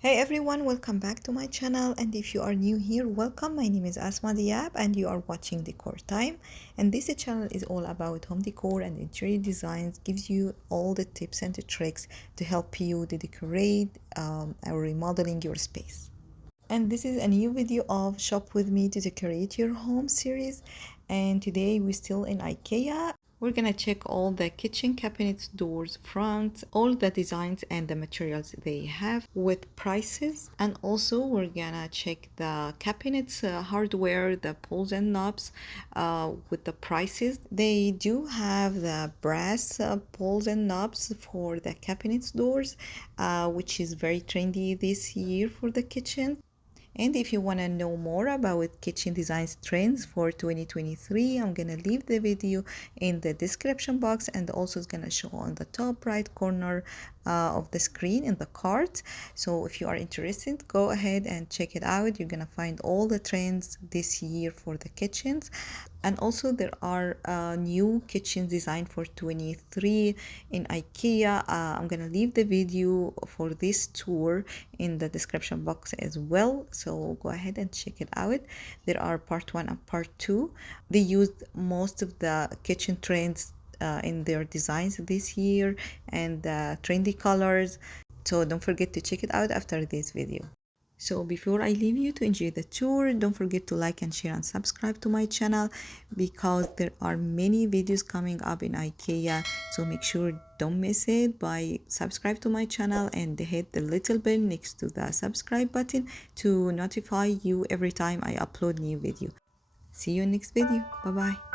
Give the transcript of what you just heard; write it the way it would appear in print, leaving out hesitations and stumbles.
Hey everyone, welcome back to my channel, and if you are new here, welcome. My name is Asma Diab and you are watching Decor Time, and this channel is all about home decor and interior designs, gives you all the tips and the tricks to help you to decorate or remodeling your space. And this is a new video of Shop With Me to Decorate Your Home series, and today we're still in IKEA. We're gonna check all the kitchen cabinets, doors, fronts, all the designs and the materials they have with prices. And also we're gonna check the cabinets hardware, the pulls and knobs with the prices. They do have the brass pulls and knobs for the cabinets doors, which is very trendy this year for the kitchen. And if you want to know more about kitchen designs trends for 2023, I'm going to leave the video in the description box, and also it's going to show on the top right corner of the screen in the card. So if you are interested, go ahead and check it out. You're going to find all the trends this year for the kitchens. And also there are new kitchen design for 23 in IKEA. I'm gonna leave the video for this tour in the description box as well, so go ahead and check it out. There are part 1 and part 2. They used most of the kitchen trends in their designs this year and trendy colors, so don't forget to check it out after this video. So before I leave you to enjoy the tour, don't forget to like and share and subscribe to my channel, because there are many videos coming up in IKEA. So make sure don't miss it by subscribe to my channel and hit the little bell next to the subscribe button to notify you every time I upload new video. See you in next video. Bye bye.